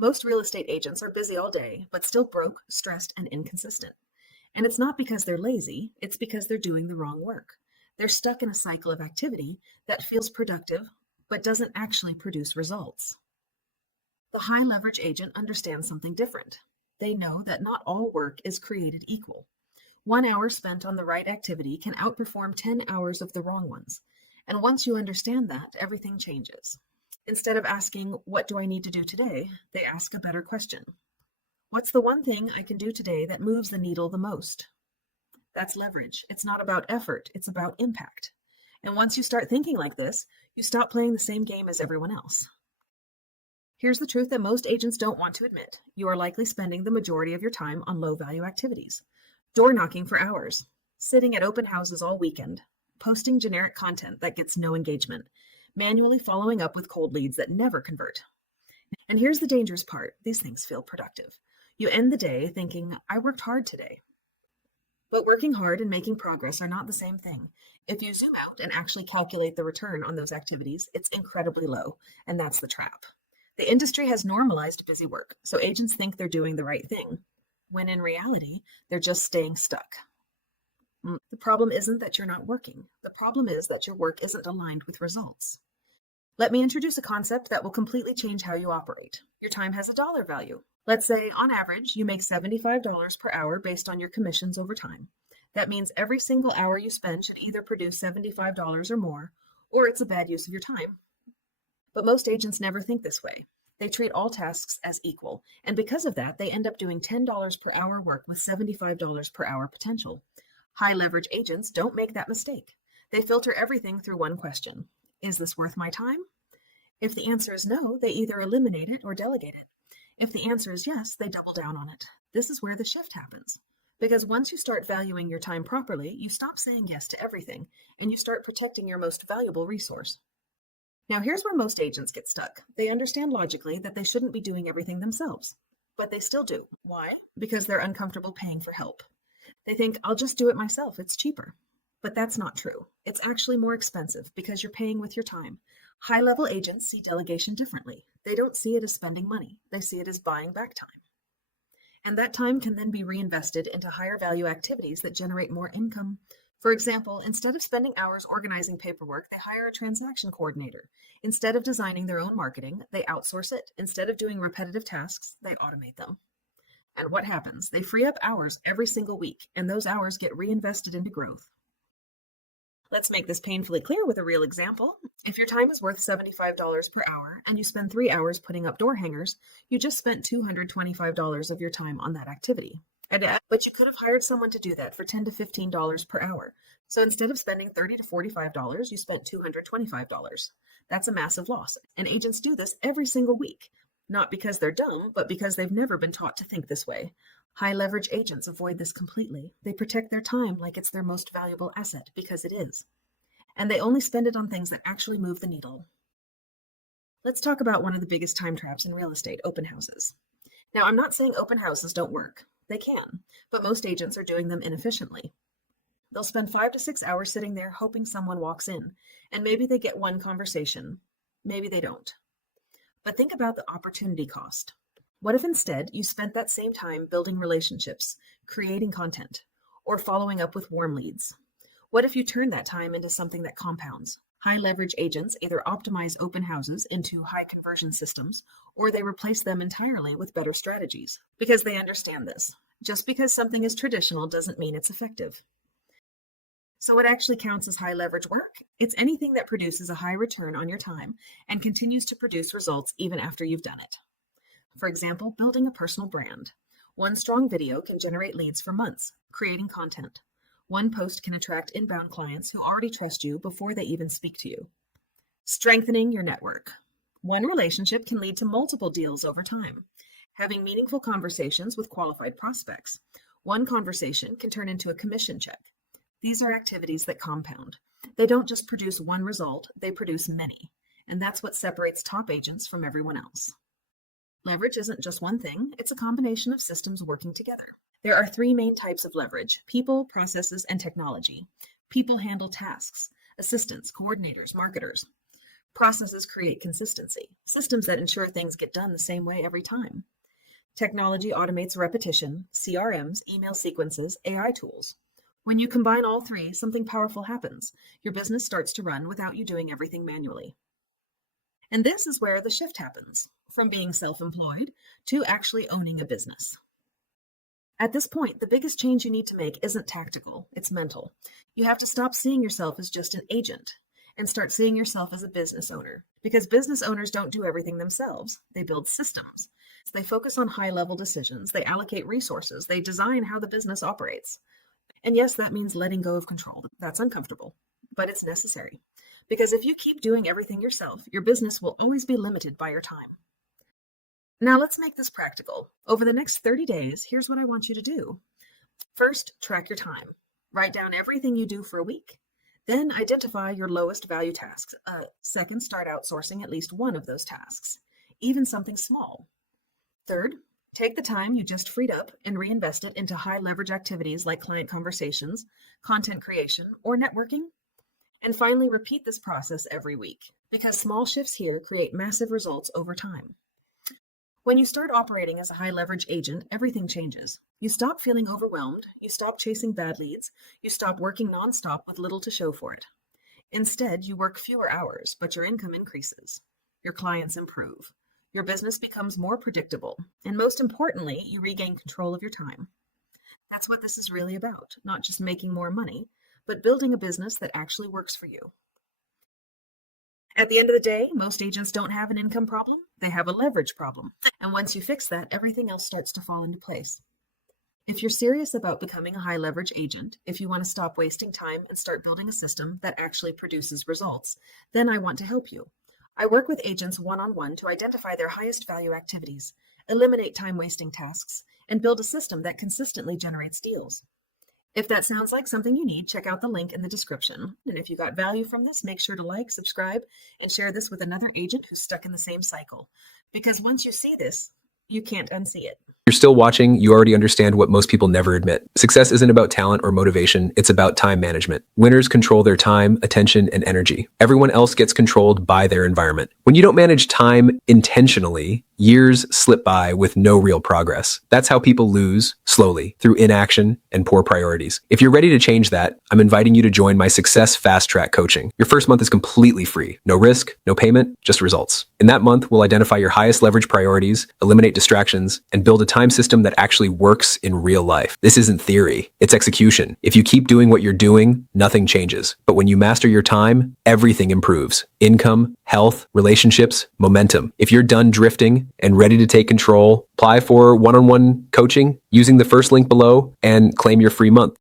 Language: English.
Most real estate agents are busy all day, but still broke, stressed, and inconsistent. And it's not because they're lazy, it's because they're doing the wrong work. They're stuck in a cycle of activity that feels productive, but doesn't actually produce results. The high leverage agent understands something different. They know that not all work is created equal. 1 hour spent on the right activity can outperform 10 hours of the wrong ones. And once you understand that, everything changes. Instead of asking, "What do I need to do today?" they ask a better question. What's the one thing I can do today that moves the needle the most? That's leverage. It's not about effort, it's about impact. And once you start thinking like this, you stop playing the same game as everyone else. Here's the truth that most agents don't want to admit. You are likely spending the majority of your time on low-value activities. Door knocking for hours, sitting at open houses all weekend, posting generic content that gets no engagement, manually following up with cold leads that never convert. And here's the dangerous part. These things feel productive. You end the day thinking, "I worked hard today." But working hard and making progress are not the same thing. If you zoom out and actually calculate the return on those activities, it's incredibly low, and that's the trap. The industry has normalized busy work, so agents think they're doing the right thing, when in reality, they're just staying stuck. The problem isn't that you're not working. The problem is that your work isn't aligned with results. Let me introduce a concept that will completely change how you operate. Your time has a dollar value. Let's say, on average, you make $75 per hour based on your commissions over time. That means every single hour you spend should either produce $75 or more, or it's a bad use of your time. But most agents never think this way. They treat all tasks as equal, and because of that, they end up doing $10 per hour work with $75 per hour potential. High leverage agents don't make that mistake. They filter everything through one question. Is this worth my time? If the answer is no, they either eliminate it or delegate it. If the answer is yes, they double down on it. This is where the shift happens. Because once you start valuing your time properly, you stop saying yes to everything, and you start protecting your most valuable resource. Now, here's where most agents get stuck. They understand logically that they shouldn't be doing everything themselves, but they still do. Why? Because they're uncomfortable paying for help. They think, "I'll just do it myself, it's cheaper." But that's not true. It's actually more expensive because you're paying with your time. High-level agents see delegation differently. They don't see it as spending money. They see it as buying back time. And that time can then be reinvested into higher value activities that generate more income. For example, instead of spending hours organizing paperwork, they hire a transaction coordinator. Instead of designing their own marketing, they outsource it. Instead of doing repetitive tasks, they automate them. And what happens? They free up hours every single week, and those hours get reinvested into growth. Let's make this painfully clear with a real example. If your time is worth $75 per hour and you spend 3 hours putting up door hangers, you just spent $225 of your time on that activity. But you could have hired someone to do that for $10 to $15 per hour. So instead of spending $30 to $45, you spent $225. That's a massive loss. And agents do this every single week, not because they're dumb, but because they've never been taught to think this way. High leverage agents avoid this completely. They protect their time like it's their most valuable asset, because it is. And they only spend it on things that actually move the needle. Let's talk about one of the biggest time traps in real estate, open houses. Now, I'm not saying open houses don't work. They can, but most agents are doing them inefficiently. They'll spend 5 to 6 hours sitting there hoping someone walks in, and maybe they get one conversation. Maybe they don't. But think about the opportunity cost. What if instead you spent that same time building relationships, creating content, or following up with warm leads? What if you turned that time into something that compounds? High leverage agents either optimize open houses into high conversion systems, or they replace them entirely with better strategies, because they understand this. Just because something is traditional doesn't mean it's effective. So what actually counts as high leverage work? It's anything that produces a high return on your time and continues to produce results even after you've done it. For example, building a personal brand. One strong video can generate leads for months, creating content. One post can attract inbound clients who already trust you before they even speak to you. Strengthening your network. One relationship can lead to multiple deals over time. Having meaningful conversations with qualified prospects. One conversation can turn into a commission check. These are activities that compound. They don't just produce one result, they produce many. And that's what separates top agents from everyone else. Leverage isn't just one thing, it's a combination of systems working together. There are 3 main types of leverage: people, processes, and technology. People handle tasks, assistants, coordinators, marketers. Processes create consistency, systems that ensure things get done the same way every time. Technology automates repetition, CRMs, email sequences, AI tools. When you combine all three, something powerful happens. Your business starts to run without you doing everything manually. And this is where the shift happens, from being self-employed to actually owning a business. At this point, the biggest change you need to make isn't tactical, it's mental. You have to stop seeing yourself as just an agent and start seeing yourself as a business owner. Because business owners don't do everything themselves, they build systems. They focus on high-level decisions, they allocate resources, they design how the business operates. And yes, that means letting go of control. That's uncomfortable, but it's necessary. Because if you keep doing everything yourself, your business will always be limited by your time. Now let's make this practical. Over the next 30 days, here's what I want you to do. First, track your time. Write down everything you do for a week. Then identify your lowest value tasks. Second, start outsourcing at least one of those tasks, even something small. Third, take the time you just freed up and reinvest it into high leverage activities like client conversations, content creation, or networking. And finally, repeat this process every week, because small shifts here create massive results over time. When you start operating as a high leverage agent, everything changes. You stop feeling overwhelmed, you stop chasing bad leads, you stop working nonstop with little to show for it. Instead, you work fewer hours, but your income increases. Your clients improve. Your business becomes more predictable, and most importantly, you regain control of your time. That's what this is really about, not just making more money, but building a business that actually works for you. At the end of the day, most agents don't have an income problem, they have a leverage problem. And once you fix that, everything else starts to fall into place. If you're serious about becoming a high leverage agent, if you want to stop wasting time and start building a system that actually produces results, then I want to help you. I work with agents one-on-one to identify their highest value activities, eliminate time-wasting tasks, and build a system that consistently generates deals. If that sounds like something you need, check out the link in the description. And if you got value from this, make sure to like, subscribe, and share this with another agent who's stuck in the same cycle. Because once you see this, you can't unsee it. You're still watching, you already understand what most people never admit. Success isn't about talent or motivation, it's about time management. Winners control their time, attention, and energy. Everyone else gets controlled by their environment. When you don't manage time intentionally, years slip by with no real progress. That's how people lose, slowly, through inaction and poor priorities. If you're ready to change that, I'm inviting you to join my Success Fast Track coaching. Your first month is completely free. No risk, no payment, just results. In that month, we'll identify your highest leverage priorities, eliminate distractions, and build a time system that actually works in real life. This isn't theory, it's execution. If you keep doing what you're doing, nothing changes. But when you master your time, everything improves. Income, health, relationships, momentum. If you're done drifting and ready to take control, apply for one-on-one coaching using the first link below and claim your free month.